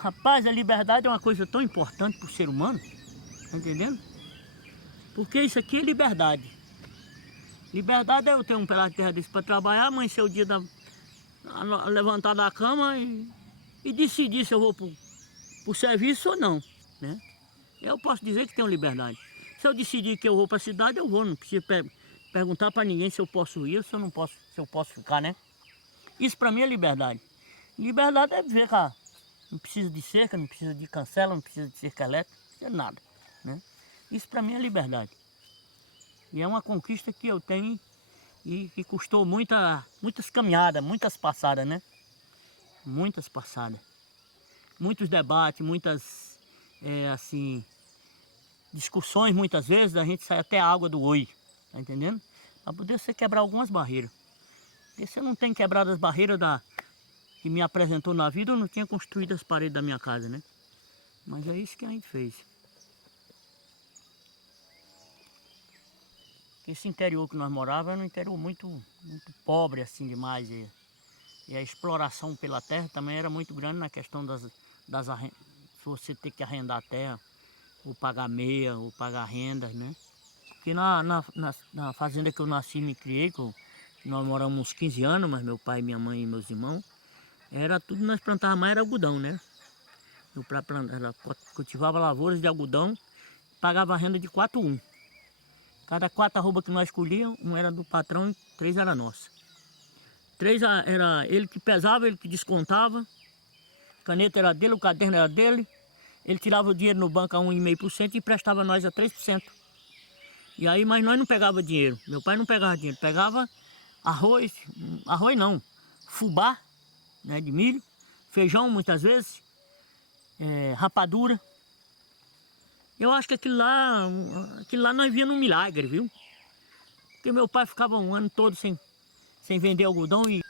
Rapaz, a liberdade é uma coisa tão importante para o ser humano, tá entendendo? Porque isso aqui é liberdade. Liberdade é eu ter um pedaço de terra desse para trabalhar, amanhecer o dia levantar da cama e decidir se eu vou pro serviço ou não, né? Eu posso dizer que tenho liberdade. Se eu decidir que eu vou para a cidade, eu vou, não preciso perguntar para ninguém se eu posso ir ou se eu não posso, se eu posso ficar, né? Isso para mim é liberdade. Liberdade é viver, cara. Não precisa de cerca, não precisa de cancela, não precisa de cerca elétrica, não precisa de nada, né? Isso para mim é liberdade. E é uma conquista que eu tenho e que custou muitas caminhadas, muitas passadas, né? Muitas passadas. Muitos debates, muitas, assim, discussões muitas vezes, a gente sai até a água do olho, tá entendendo? Para poder você quebrar algumas barreiras. Porque se eu não tenho quebrado as barreiras que me apresentou na vida, eu não tinha construído as paredes da minha casa, né? Mas é isso que a gente fez. Esse interior que nós morávamos era um interior muito pobre assim demais. E a exploração pela terra também era muito grande na questão se você ter que arrendar a terra, ou pagar meia, ou pagar rendas, né? Porque na fazenda que eu nasci e me criei, nós moramos uns 15 anos, mas meu pai, minha mãe e meus irmãos, era tudo, nós plantávamos mais era algodão, né? Eu cultivava lavouras de algodão, pagava a renda de 4 a 1. Cada 4 arroba que nós escolhíamos, um era do patrão e 3 era nossa. 3 era ele que pesava, ele que descontava, a caneta era dele, o caderno era dele, ele tirava o dinheiro no banco a 1,5% e emprestava a nós a 3%. E aí, mas nós não pegava dinheiro, meu pai não pegava dinheiro, pegava arroz não, fubá, né, de milho, feijão muitas vezes, rapadura. Eu acho que aquilo lá nós via num milagre, viu? Porque meu pai ficava um ano todo sem vender algodão e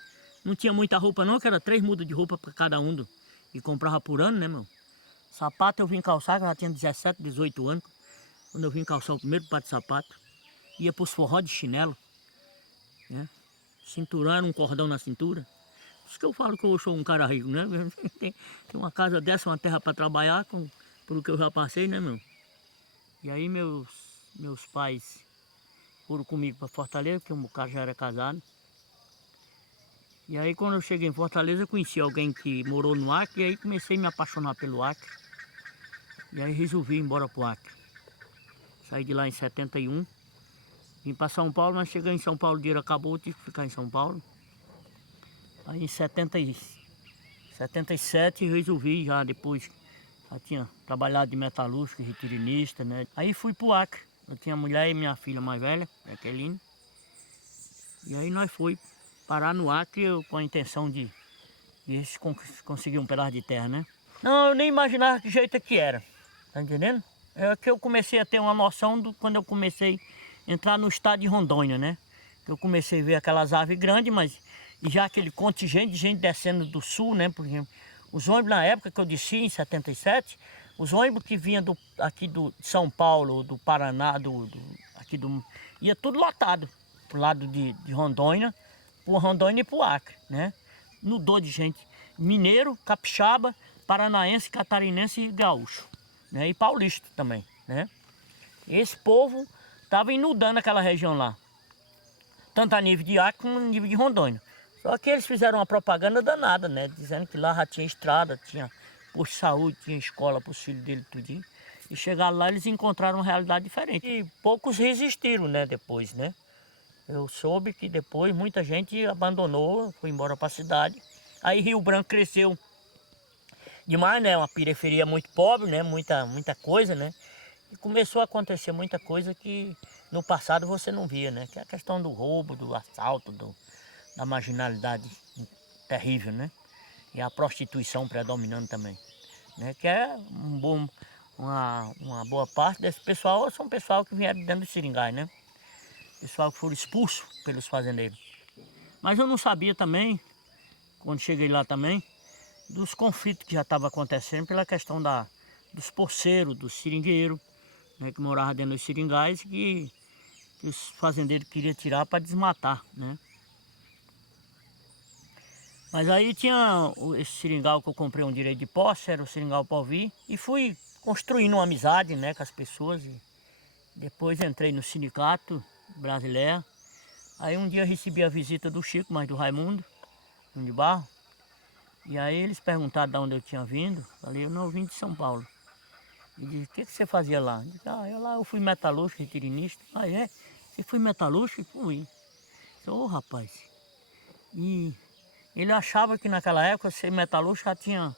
não tinha muita roupa não, que era 3 mudas de roupa para cada um e comprava por ano, né, meu? Sapato eu vim calçar, que eu já tinha 17, 18 anos, quando eu vim calçar o primeiro par de sapato. Ia pros forró de chinelo, né? Cinturão era um cordão na cintura. Por isso que eu falo que eu sou um cara rico, né? Tem uma casa dessa, uma terra para trabalhar, pelo que eu já passei, né, meu? E aí meus pais foram comigo para Fortaleza, porque o cara já era casado. E aí quando eu cheguei em Fortaleza, eu conheci alguém que morou no Acre, e aí comecei a me apaixonar pelo Acre. E aí resolvi ir embora pro Acre. Saí de lá em 71, vim para São Paulo, mas cheguei em São Paulo, o dinheiro acabou, eu tive que ficar em São Paulo. Aí em 77 resolvi, já depois, já tinha trabalhado de metalúrgico, retirinista, né? Aí fui pro Acre, eu tinha mulher e minha filha mais velha, Jaqueline. E aí nós fui parar no Acre com a intenção de conseguir um pedaço de terra, né? Não, eu nem imaginava que jeito que era, tá entendendo? É que eu comecei a ter uma noção quando eu comecei a entrar no estado de Rondônia, né? Eu comecei a ver aquelas aves grandes, mas já aquele contingente de gente descendo do sul, né? Porque os ônibus na época que eu desci, em 77, os ônibus que vinham aqui de São Paulo, do Paraná, ia tudo lotado pro lado de Rondônia, por Rondônia e pro Acre, né? Nudou de gente, mineiro, capixaba, paranaense, catarinense e gaúcho, né? E paulista também, né? Esse povo estava inundando aquela região lá, tanto a nível de Acre como a nível de Rondônia. Só que eles fizeram uma propaganda danada, né? Dizendo que lá já tinha estrada, tinha posto de saúde, tinha escola para os filhos dele, tudinho. E chegaram lá, eles encontraram uma realidade diferente. E poucos resistiram, né, depois, né? Eu soube que depois muita gente abandonou, foi embora para a cidade. Aí Rio Branco cresceu demais, né? Uma periferia muito pobre, né? Muita coisa, né? E começou a acontecer muita coisa que no passado você não via, né? Que é a questão do roubo, do assalto, da marginalidade terrível, né? E a prostituição predominando também, né? Que é uma boa parte desse pessoal são pessoal que vieram dentro do Seringai, né? Pessoal que foram expulsos pelos fazendeiros. Mas eu não sabia também, quando cheguei lá também, dos conflitos que já estavam acontecendo pela questão dos poceiros, dos seringueiros, né? Que moravam dentro dos seringais que os fazendeiros queriam tirar para desmatar, né? Mas aí tinha esse seringal que eu comprei um direito de posse, era o seringal Pauvi, e fui construindo uma amizade, né, com as pessoas. E depois entrei no sindicato brasileiro. Aí um dia recebi a visita do Chico, mas do Raimundo de Barro. E aí eles perguntaram de onde eu tinha vindo. Falei, eu não vim de São Paulo. E disse, o que você fazia lá? Eu disse, eu fui metalúrgico, retirinista. Ah, é? Você foi metalúrgico? Fui. Ô, rapaz. E ele achava que naquela época ser metalúrgico já tinha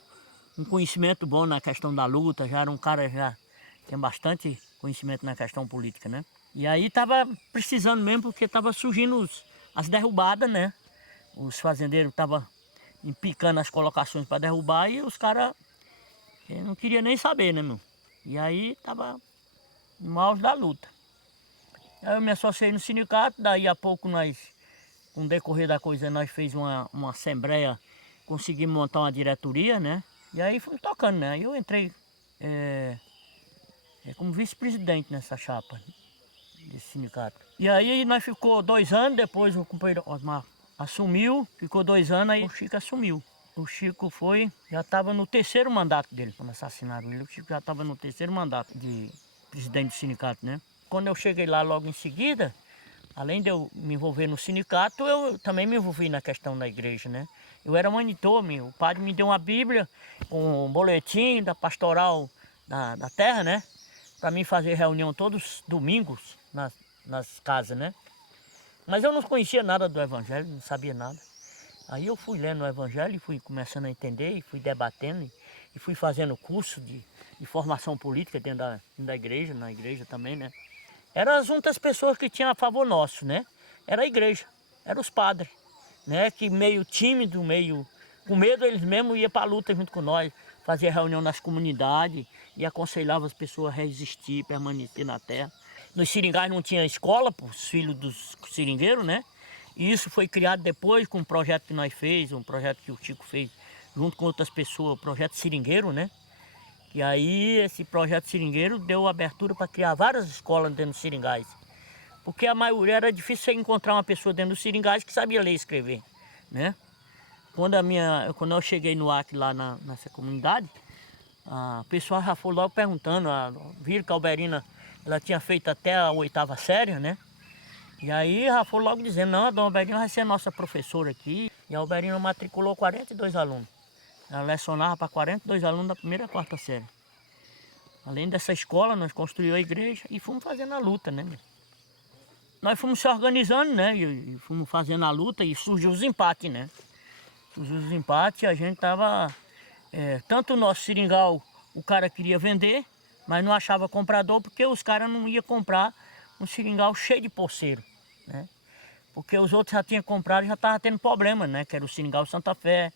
um conhecimento bom na questão da luta, já era um cara já tinha bastante conhecimento na questão política, né? E aí tava precisando mesmo, porque tava surgindo as derrubadas, né? Os fazendeiros estavam empicando as colocações para derrubar e os caras não queriam nem saber, né, meu? E aí tava no auge da luta. Aí eu me associei no sindicato, daí a pouco nós, com o decorrer da coisa, nós fez uma assembleia, conseguimos montar uma diretoria, né? E aí fomos tocando, né? Aí eu entrei como vice-presidente nessa chapa desse sindicato. E aí nós ficou 2 anos, depois o companheiro Osmar assumiu, ficou 2 anos, aí o Chico assumiu. O Chico já estava no 3º mandato dele, quando assassinaram ele. O Chico já estava no 3º mandato de presidente do sindicato, né? Quando eu cheguei lá logo em seguida, além de eu me envolver no sindicato, eu também me envolvi na questão da igreja, né? Eu era monitor, o padre me deu uma Bíblia, um boletim da pastoral da terra, né? Para mim fazer reunião todos os domingos nas casas, né? Mas eu não conhecia nada do evangelho, não sabia nada. Aí eu fui lendo o evangelho e fui começando a entender, e fui debatendo, e fui fazendo curso de formação política dentro da igreja, na igreja também, né? Eram as juntas pessoas que tinham a favor nosso, né? Era a igreja, eram os padres, né? Que meio tímido, meio com medo, eles mesmos iam para a luta junto com nós, fazia reunião nas comunidades e aconselhava as pessoas a resistir, permanecer na terra. Nos seringais não tinha escola para os filhos dos seringueiros, né? E isso foi criado depois com um projeto que nós fez, um projeto que o Chico fez junto com outras pessoas, o projeto seringueiro, né? E aí esse projeto seringueiro deu abertura para criar várias escolas dentro dos seringais. Porque a maioria era difícil você encontrar uma pessoa dentro dos seringais que sabia ler e escrever, né? Quando eu cheguei no Acre lá nessa comunidade, a pessoa já foi logo perguntando, viram que a Alberina ela tinha feito até a 8ª série, né? E aí já foi logo dizendo, não, a dona Alberina vai ser nossa professora aqui. E a Alberina matriculou 42 alunos. Ela lecionava para 42 alunos da 1ª à 4ª série. Além dessa escola, nós construímos a igreja e fomos fazendo a luta, né? Nós fomos se organizando, né? E fomos fazendo a luta e surgiu os empates, né? Surgiu os empates e a gente tava... tanto o nosso seringal, o cara queria vender, mas não achava comprador porque os caras não iam comprar um seringal cheio de poceiro, né? Porque os outros já tinham comprado e já estavam tendo problema, né? Que era o seringal Santa Fé,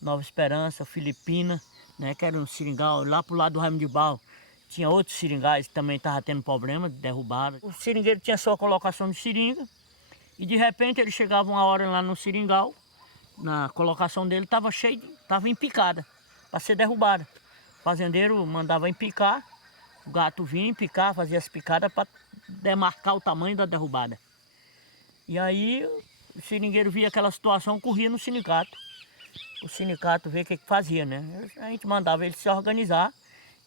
Nova Esperança, Filipina, né? Que era um seringal lá pro lado do Raimundo de Barro. Tinha outros seringais que também estavam tendo problema de derrubada. O seringueiro tinha só a colocação de seringa e de repente ele chegava uma hora lá no seringal, na colocação dele estava cheio, estava empicada para ser derrubada. O fazendeiro mandava empicar, o gato vinha empicar, fazia as picadas para demarcar o tamanho da derrubada. E aí o seringueiro via aquela situação, corria no sindicato. O sindicato vê o que fazia, né? A gente mandava ele se organizar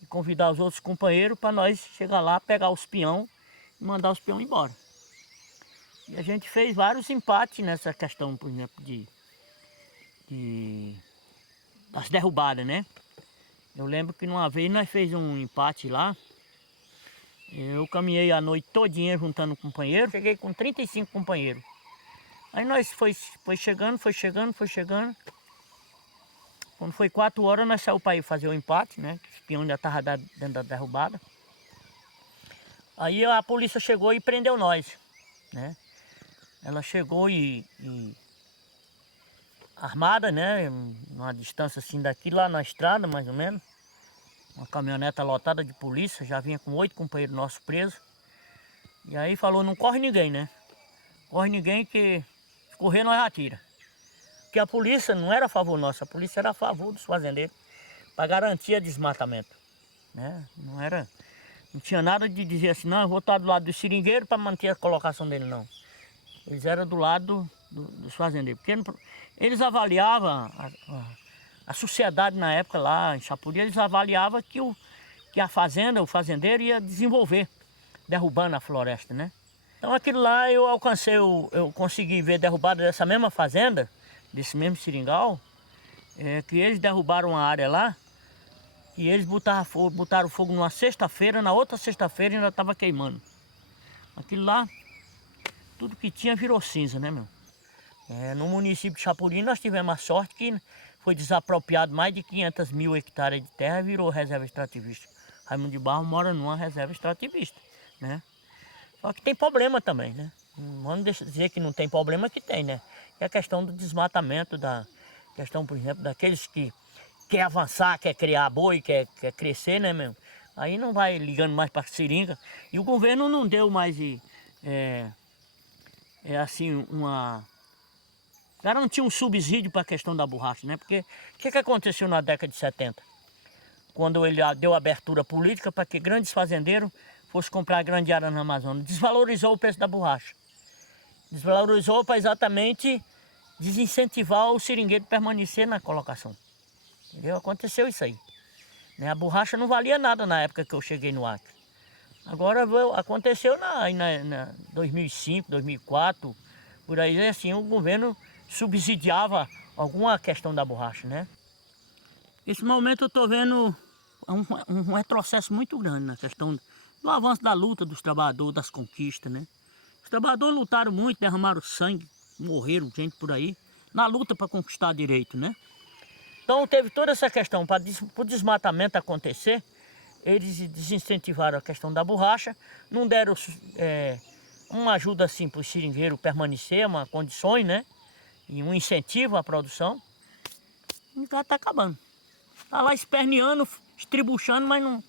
e convidar os outros companheiros para nós chegar lá, pegar os peão e mandar os peão embora. E a gente fez vários empates nessa questão, por exemplo, das derrubadas, né? Eu lembro que numa vez nós fez um empate lá. Eu caminhei a noite todinha juntando companheiro, cheguei com 35 companheiros. Aí nós foi chegando. Quando foi 4 horas, nós saímos para ir fazer o empate, né? O peão ainda estava dentro da derrubada. Aí a polícia chegou e prendeu nós, né? Ela chegou e armada, né? Uma distância assim daqui, lá na estrada, mais ou menos. Uma caminhoneta lotada de polícia, já vinha com 8 companheiros nossos presos. E aí falou, não corre ninguém, né? Corre ninguém que se correr nós atira. Porque a polícia não era a favor nosso, a polícia era a favor dos fazendeiros, para garantir desmatamento, né? Não tinha nada de dizer assim, não, eu vou estar do lado do seringueiro para manter a colocação dele, não. Eles eram do lado dos fazendeiros. Porque eles avaliavam, a sociedade na época lá em Chapuri, eles avaliavam que a fazenda, o fazendeiro ia desenvolver, derrubando a floresta, né? Então aquilo lá eu consegui ver derrubada dessa mesma fazenda, desse mesmo seringal, que eles derrubaram a área lá, e eles botaram fogo numa sexta-feira, na outra sexta-feira ainda estava queimando. Aquilo lá, tudo que tinha virou cinza, né, meu? No município de Chapuri nós tivemos a sorte que foi desapropriado mais de 500 mil hectares de terra e virou reserva extrativista. Raimundo de Barros mora numa reserva extrativista, né? Só que tem problema também, né? Não vamos dizer que não tem problema, que tem, né? É a questão do desmatamento, da questão, por exemplo, daqueles que quer avançar, quer criar boi, quer crescer, né, meu? Aí não vai ligando mais para seringa. E o governo não deu mais assim, garantir um subsídio para a questão da borracha, né? Porque o que aconteceu na década de 70? Quando ele deu abertura política para que grandes fazendeiros fossem comprar grande área na Amazônia. Desvalorizou o preço da borracha. Desvalorizou para exatamente desincentivar o seringueiro a permanecer na colocação. Entendeu? Aconteceu isso aí. Né? A borracha não valia nada na época que eu cheguei no Acre. Agora aconteceu na 2005, 2004, por aí assim, o governo subsidiava alguma questão da borracha, né? Nesse momento eu estou vendo um retrocesso muito grande na questão do avanço da luta dos trabalhadores, das conquistas, né? Os trabalhadores lutaram muito, derramaram sangue, morreram gente por aí, na luta para conquistar direito, né? Então teve toda essa questão, para o desmatamento acontecer, eles desincentivaram a questão da borracha, não deram uma ajuda assim para o seringueiro permanecer, uma condições, né? E um incentivo à produção. E já está acabando. Está lá esperneando, estribuchando, mas não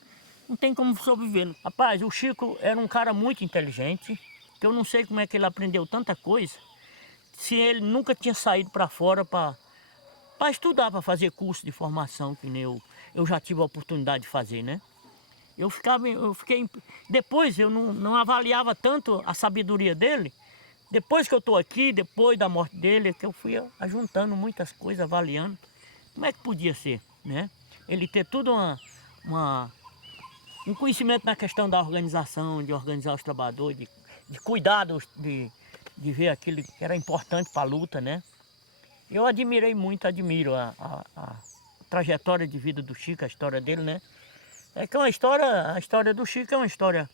tem como sobreviver. Rapaz, o Chico era um cara muito inteligente, que eu não sei como é que ele aprendeu tanta coisa, se ele nunca tinha saído para fora para estudar, para fazer curso de formação, que nem eu já tive a oportunidade de fazer, né? Depois eu não avaliava tanto a sabedoria dele. Depois que eu estou aqui, depois da morte dele, é que eu fui ajuntando muitas coisas, avaliando. Como é que podia ser, né? Ele ter tudo um conhecimento na questão da organização, de organizar os trabalhadores, de cuidar, de ver aquilo que era importante para a luta, né? Eu admiro a trajetória de vida do Chico, a história dele, né? É que a história do Chico é uma história,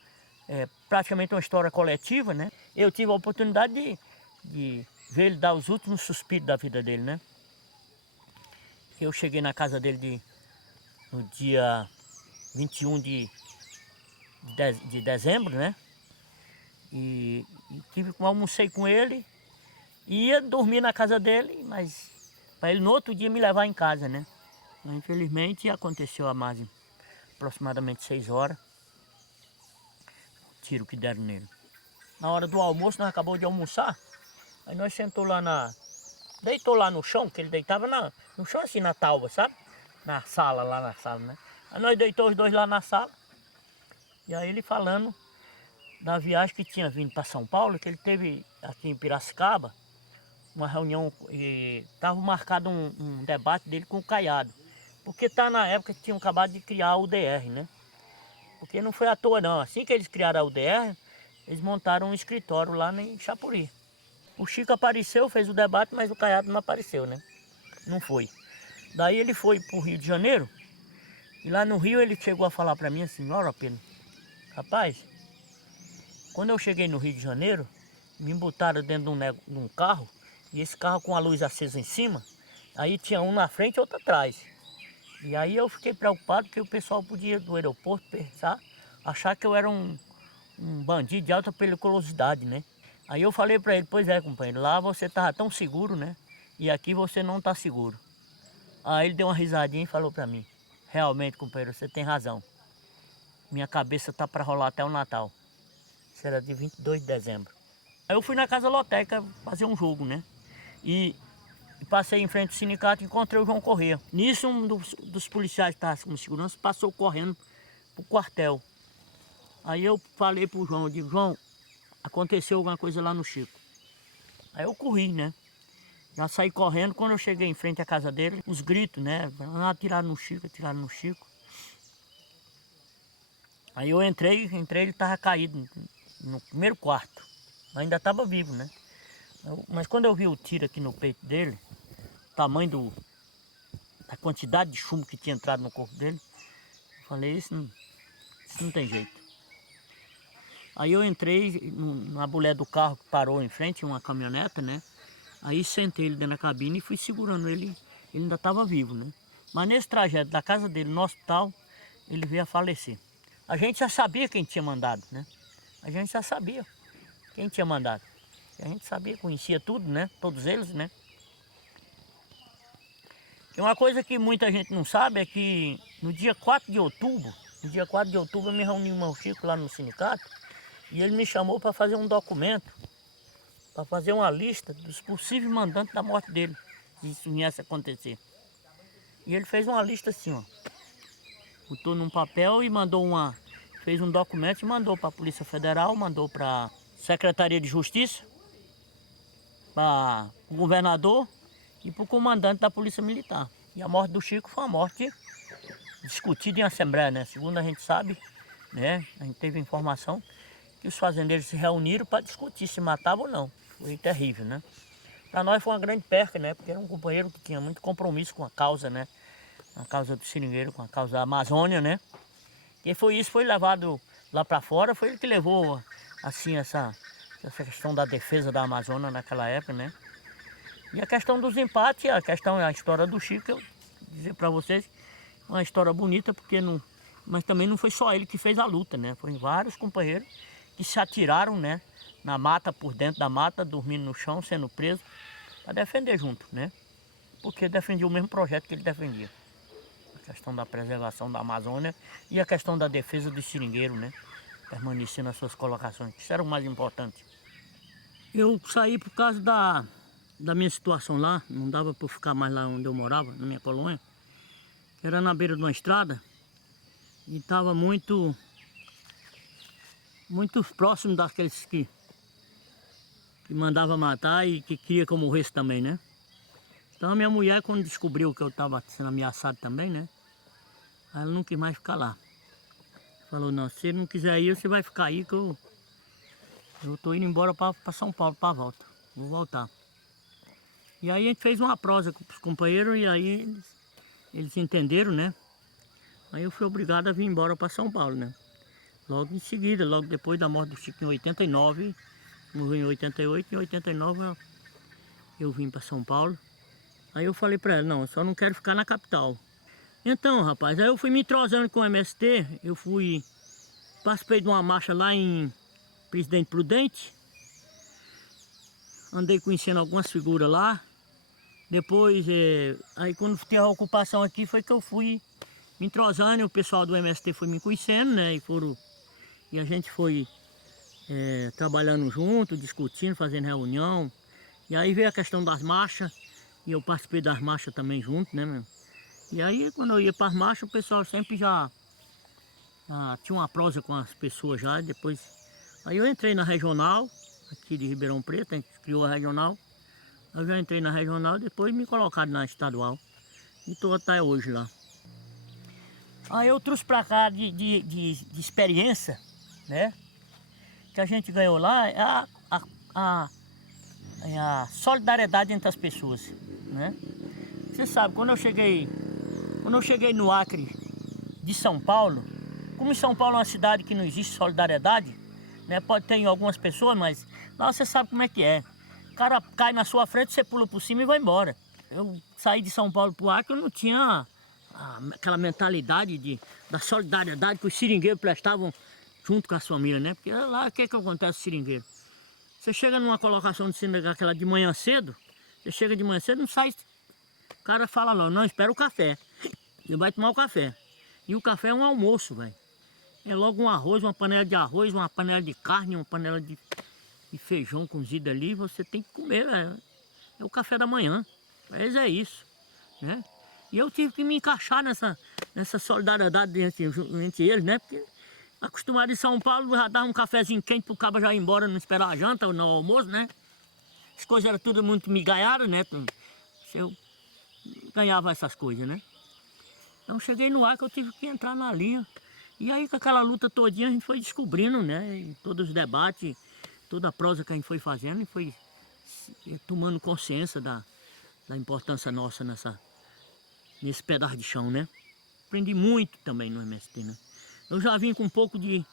praticamente uma história coletiva, né? Eu tive a oportunidade de ver ele dar os últimos suspiros da vida dele, né? Eu cheguei na casa dele no dia 21 de dezembro, né? E almocei com ele, e ia dormir na casa dele, mas para ele no outro dia me levar em casa, né? Mas, infelizmente aconteceu há mais aproximadamente 6 horas, o tiro que deram nele. Na hora do almoço, nós acabamos de almoçar, aí nós deitou lá no chão, que ele deitava no chão assim, na talva, sabe? Lá na sala, né? Aí nós deitou os dois lá na sala, e aí ele falando da viagem que tinha vindo para São Paulo, que ele teve aqui em Piracicaba, uma reunião, e estava marcado um debate dele com o Caiado. Porque na época que tinham acabado de criar a UDR, né? Porque não foi à toa não, assim que eles criaram a UDR, eles montaram um escritório lá em Chapuri. O Chico apareceu, fez o debate, mas o Caiado não apareceu, né? Não foi. Daí ele foi para o Rio de Janeiro, e lá no Rio ele chegou a falar para mim assim: olha, Pedro, rapaz, quando eu cheguei no Rio de Janeiro, me botaram dentro de um carro, e esse carro com a luz acesa em cima, aí tinha um na frente e outro atrás. E aí eu fiquei preocupado porque o pessoal podia do aeroporto achar que eu era um bandido de alta periculosidade, né? Aí eu falei para ele: pois é, companheiro, lá você estava tão seguro, né? E aqui você não está seguro. Aí ele deu uma risadinha e falou para mim: realmente, companheiro, você tem razão. Minha cabeça tá para rolar até o Natal. Isso era de 22 de dezembro. Aí eu fui na Casa Lotérica fazer um jogo, né? E passei em frente ao sindicato e encontrei o João Corrêa. Nisso, um dos policiais que estava com segurança passou correndo para o quartel. Aí eu falei para o João, eu digo: João, aconteceu alguma coisa lá no Chico. Aí eu corri, né? Já saí correndo, quando eu cheguei em frente à casa dele, os gritos, né? Atiraram no Chico, atiraram no Chico. Aí eu entrei, ele estava caído no primeiro quarto. Ainda estava vivo, né? Mas quando eu vi o tiro aqui no peito dele, o tamanho da quantidade de chumbo que tinha entrado no corpo dele, eu falei, isso não tem jeito. Aí eu entrei na bulé do carro que parou em frente, uma caminhoneta, né? Aí sentei ele dentro da cabine e fui segurando ele, ele ainda estava vivo, né? Mas nesse trajeto da casa dele no hospital, ele veio a falecer. A gente já sabia quem tinha mandado, né? A gente já sabia quem tinha mandado. A gente sabia, conhecia tudo, né? Todos eles, né? E uma coisa que muita gente não sabe é que no dia 4 de outubro, eu me reuni com o meu Chico lá no sindicato e ele me chamou para fazer um documento, para fazer uma lista dos possíveis mandantes da morte dele, se isso viesse a acontecer. E ele fez uma lista assim, ó. Botou num papel e fez um documento e mandou para a Polícia Federal, mandou para a Secretaria de Justiça, para o governador e para o comandante da Polícia Militar. E a morte do Chico foi uma morte discutida em assembleia, né? Segundo a gente sabe, né? A gente teve informação que os fazendeiros se reuniram para discutir se matava ou não. Foi terrível, né? Para nós foi uma grande perca, né? Porque era um companheiro que tinha muito compromisso com a causa, né? A causa do seringueiro, com a causa da Amazônia, né? E foi levado lá para fora, foi ele que levou, assim, essa questão da defesa da Amazônia naquela época, né? E a questão dos empates, a história do Chico, eu dizer para vocês, uma história bonita, mas também não foi só ele que fez a luta, né? Foram vários companheiros que se atiraram, né? Na mata, por dentro da mata, dormindo no chão, sendo preso, para defender junto, né? Porque defendia o mesmo projeto que ele defendia. A questão da preservação da Amazônia e a questão da defesa do seringueiro, né? Permanecer nas suas colocações, isso era o mais importante. Eu saí por causa da minha situação lá, não dava para ficar mais lá onde eu morava, na minha colônia. Era na beira de uma estrada e estava muito próximo daqueles que mandava matar e que queria que eu morresse também, né? Então a minha mulher, quando descobriu que eu estava sendo ameaçado também, né? Ela não quis mais ficar lá. Falou, não, se ele não quiser ir, você vai ficar aí que eu tô indo embora para São Paulo, para volta. Vou voltar. E aí a gente fez uma prosa com os companheiros e aí eles entenderam, né? Aí eu fui obrigado a vir embora para São Paulo, né? Logo em seguida, logo depois da morte do Chico em 89, morreu em 88, em 89 eu vim para São Paulo. Aí eu falei para ela, não, eu só não quero ficar na capital. Então, rapaz, aí eu fui me entrosando com o MST, participei de uma marcha lá em Presidente Prudente, andei conhecendo algumas figuras lá. Depois, aí quando teve a ocupação aqui, foi que eu fui me entrosando, e o pessoal do MST foi me conhecendo, né? E a gente foi trabalhando junto, discutindo, fazendo reunião. E aí veio a questão das marchas, e eu participei das marchas também junto, né, meu? E aí quando eu ia para as marchas, o pessoal sempre já tinha uma prosa com as pessoas já, depois... Aí eu entrei na regional, aqui de Ribeirão Preto, a gente criou a regional. Eu já entrei na regional, depois me colocaram na estadual. E estou até hoje lá. Aí eu trouxe para cá de experiência, né? Que a gente ganhou lá é a solidariedade entre as pessoas, né? Você sabe, quando eu cheguei no Acre de São Paulo, como em São Paulo é uma cidade que não existe solidariedade, né? Pode ter em algumas pessoas, mas lá você sabe como é que é. O cara cai na sua frente, você pula por cima e vai embora. Eu saí de São Paulo para o Acre, eu não tinha aquela mentalidade da solidariedade que os seringueiros prestavam junto com as famílias, né? Porque lá o que acontece com o seringueiro? Você chega numa colocação de seringueiro, aquela de manhã cedo, você chega de manhã cedo, não sai. O cara fala lá, não, espera o café. Ele vai tomar o café. E o café é um almoço, velho. É logo um arroz, uma panela de arroz, uma panela de carne, uma panela de feijão cozido ali, você tem que comer, velho. É o café da manhã. Mas é isso, né? E eu tive que me encaixar nessa solidariedade entre eles, né? Porque acostumado em São Paulo, já dava um cafezinho quente pro cabo já ir embora, não esperar a janta ou no almoço, né? as coisas eram tudo muito migalhadas, né? Eu ganhava essas coisas, né? Então cheguei no ar que eu tive que entrar na linha. E aí com aquela luta todinha a gente foi descobrindo, né? E todos os debates, toda a prosa que a gente foi fazendo e foi tomando consciência da importância nossa nesse pedaço de chão, né? Aprendi muito também no MST, né? Eu já vim com um pouco de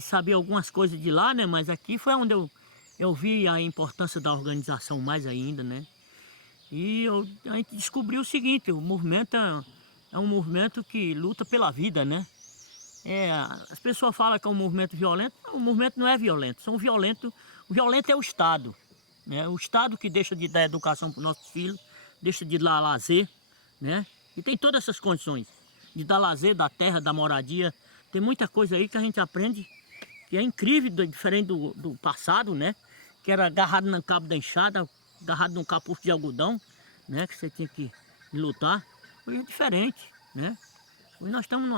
saber algumas coisas de lá, né? Mas aqui foi onde eu vi a importância da organização mais ainda, né? E a gente descobriu o seguinte, o movimento é um movimento que luta pela vida, né? As pessoas falam que é um movimento violento, não, o movimento não é violento, o violento é o Estado, né? O Estado que deixa de dar educação para os nossos filhos, deixa de dar lazer, né? E tem todas essas condições de dar lazer, da terra, da moradia, tem muita coisa aí que a gente aprende, que é incrível, diferente do passado, né? Que era agarrado no cabo da enxada, agarrado num capuz de algodão, né? Que você tinha que lutar. Hoje é diferente, né? Hoje nós estamos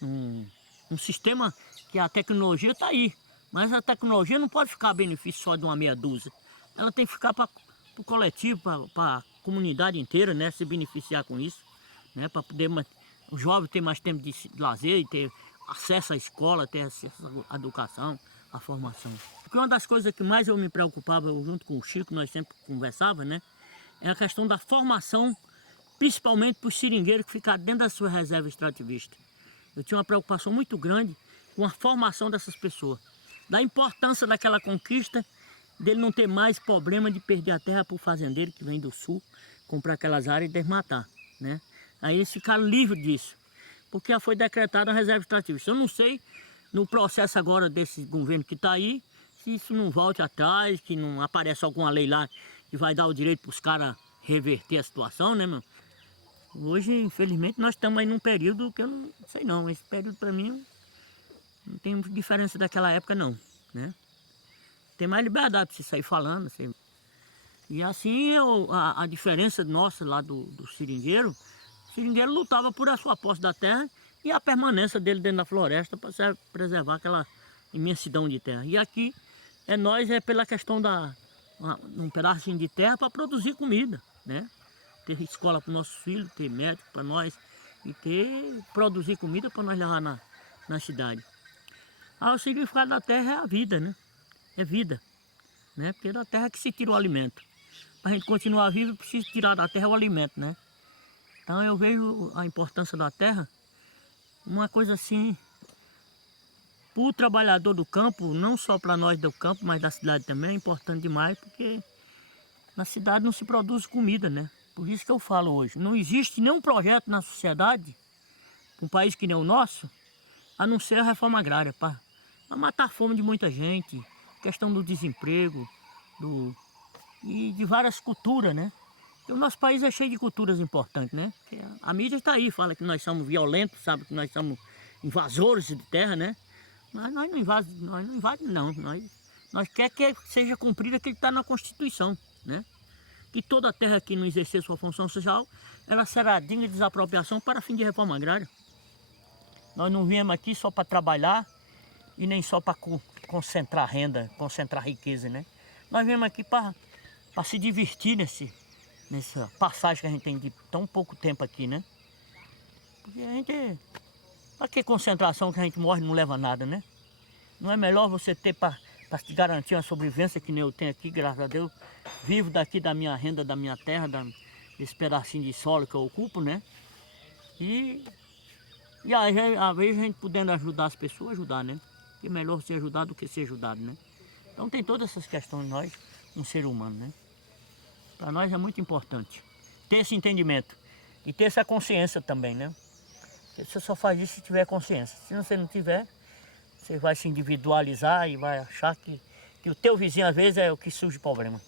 num sistema que a tecnologia está aí. Mas a tecnologia não pode ficar a benefício só de uma meia dúzia. Ela tem que ficar para o coletivo, para a comunidade inteira, né? Se beneficiar com isso, né? Para poder o jovem ter mais tempo de lazer e ter acesso à escola, ter acesso à educação, à formação. Porque uma das coisas que mais eu me preocupava, junto com o Chico, nós sempre conversávamos, né? É a questão da formação, principalmente para os seringueiros que ficam dentro da sua reserva extrativista. Eu tinha uma preocupação muito grande com a formação dessas pessoas, da importância daquela conquista, dele não ter mais problema de perder a terra para o fazendeiro que vem do sul, comprar aquelas áreas e desmatar, né? Aí eles ficaram livres disso, porque já foi decretada a reserva extrativista. Eu não sei, no processo agora desse governo que está aí, se isso não volte atrás, que não apareça alguma lei lá que vai dar o direito para os caras reverter a situação, né, meu? Hoje, infelizmente, nós estamos aí num período que eu não sei não. Esse período para mim não tem diferença daquela época não, né? Tem mais liberdade para você sair falando. Assim. E assim a diferença nossa lá do seringueiro, o seringueiro lutava por a sua posse da terra e a permanência dele dentro da floresta para preservar aquela imensidão de terra. E aqui nós pela questão um pedacinho de terra para produzir comida, né? Ter escola para os nossos filhos, ter médico para nós e produzir comida para nós levar na cidade. O significado da terra é a vida, né? É vida, né? Porque é da terra que se tira o alimento. Para a gente continuar vivo, precisa tirar da terra o alimento, né? Então eu vejo a importância da terra, uma coisa assim, para o trabalhador do campo, não só para nós do campo, mas da cidade também, é importante demais, porque na cidade não se produz comida, né? Por isso que eu falo hoje, não existe nenhum projeto na sociedade, um país que nem o nosso, a não ser a reforma agrária, para matar a fome de muita gente, questão do desemprego, e de várias culturas, né? Porque o nosso país é cheio de culturas importantes, né? Porque a mídia está aí, fala que nós somos violentos, sabe que nós somos invasores de terra, né? Mas nós não invadimos não. Nós queremos que seja cumprido aquilo que está na Constituição, né? Que toda terra que não exercer sua função social, ela será digna de desapropriação para fim de reforma agrária. Nós não viemos aqui só para trabalhar e nem só para concentrar renda, concentrar riqueza, né? Nós viemos aqui para se divertir nessa passagem que a gente tem de tão pouco tempo aqui, né? Porque a gente... Para que concentração que a gente morre não leva a nada, né? Não é melhor você ter para te garantir uma sobrevivência que nem eu tenho aqui, graças a Deus. Vivo daqui da minha renda, da minha terra, desse pedacinho de solo que eu ocupo, né? E aí, às vezes a gente podendo ajudar as pessoas, ajudar, né? É melhor ser ajudado do que ser ajudado, né? Então tem todas essas questões nós, um ser humano, né? Para nós é muito importante ter esse entendimento e ter essa consciência também, né? Porque você só faz isso se tiver consciência. Se você não tiver, você vai se individualizar e vai achar que o teu vizinho às vezes é o que surge problema.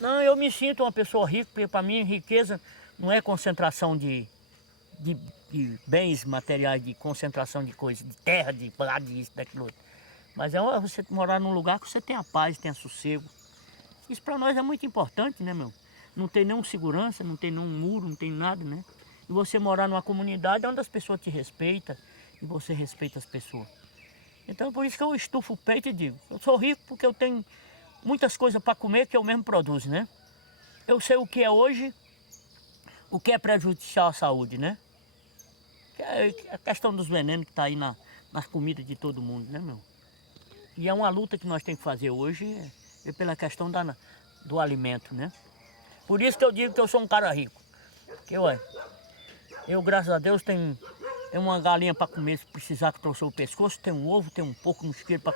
Não, eu me sinto uma pessoa rica, porque para mim riqueza não é concentração de bens materiais, de concentração de coisas, de terra, de disso, daquilo outro. Mas é você morar num lugar que você tenha paz, tenha sossego. Isso para nós é muito importante, né, meu? Não tem nenhum segurança, não tem nenhum muro, não tem nada, né? E você morar numa comunidade onde as pessoas te respeitam e você respeita as pessoas. Então por isso que eu estufo o peito e digo, eu sou rico porque eu tenho muitas coisas para comer que eu mesmo produzo, né? Eu sei o que é hoje, o que é prejudicial à saúde, né? Que é a questão dos venenos que está aí nas comidas de todo mundo, né, meu? E é uma luta que nós temos que fazer hoje, é pela questão do alimento, né? Por isso que eu digo que eu sou um cara rico. Porque, olha, eu, graças a Deus, tenho uma galinha para comer se precisar que torcer o pescoço, tem um ovo, tem um pouco no isqueiro para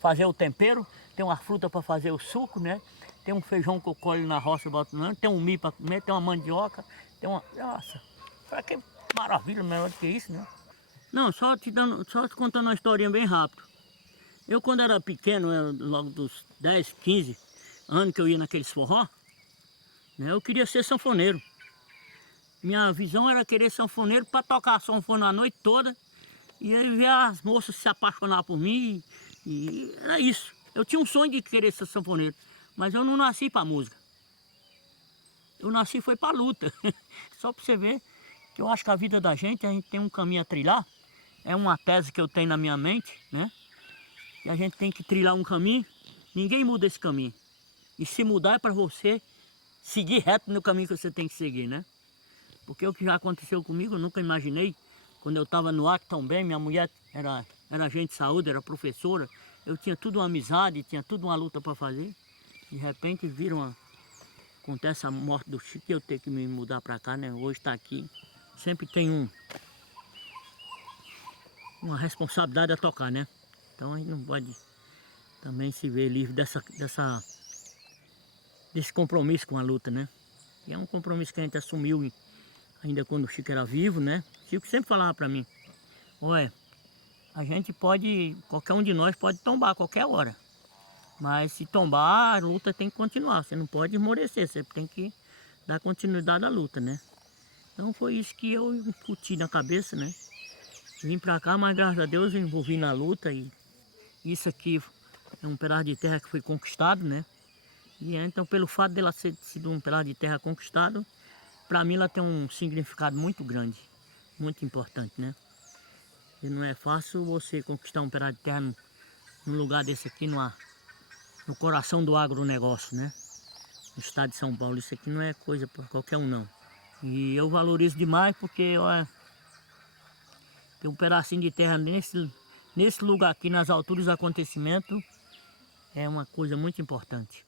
fazer o tempero, tem uma fruta para fazer o suco, né? Tem um feijão que eu colho na roça e boto no ano, tem um milho para comer, tem uma mandioca, tem uma... Nossa, para que maravilha, melhor do que isso, né? Não, só te contando uma historinha bem rápido. Eu quando era pequeno, logo dos 10, 15 anos que eu ia naqueles forró, né, eu queria ser sanfoneiro. Minha visão era querer sanfoneiro para tocar sanfona a noite toda e aí ver as moças se apaixonar por mim. E era isso. Eu tinha um sonho de querer ser sanfoneiro, mas eu não nasci para música. Eu nasci foi para luta. Só para você ver que eu acho que a vida da gente, a gente tem um caminho a trilhar. É uma tese que eu tenho na minha mente, né? E a gente tem que trilhar um caminho, ninguém muda esse caminho. E se mudar é para você seguir reto no caminho que você tem que seguir, né? Porque o que já aconteceu comigo, eu nunca imaginei. Quando eu estava no ato tão bem, minha mulher era agente de saúde, era professora. Eu tinha tudo uma amizade, tinha tudo uma luta para fazer. De repente acontece a morte do Chico e eu tenho que me mudar para cá, né? Hoje está aqui. Sempre tem uma responsabilidade a tocar, né? Então a gente não pode também se ver livre desse compromisso com a luta, né? E é um compromisso que a gente assumiu ainda quando o Chico era vivo, né? O Chico sempre falava para mim, olha, a gente pode, qualquer um de nós pode tombar a qualquer hora. Mas se tombar, a luta tem que continuar, você não pode esmorecer, você tem que dar continuidade à luta, né? Então foi isso que eu incuti na cabeça, né? Vim para cá, mas graças a Deus eu envolvi na luta e isso aqui é um pedaço de terra que foi conquistado, né? E então pelo fato dela ter sido um pedaço de terra conquistado, para mim ela tem um significado muito grande, muito importante, né? E não é fácil você conquistar um pedaço de terra num lugar desse aqui, no coração do agronegócio, né? No estado de São Paulo, isso aqui não é coisa para qualquer um não. E eu valorizo demais porque, olha, ter um pedacinho de terra nesse lugar aqui, nas alturas do acontecimento, é uma coisa muito importante.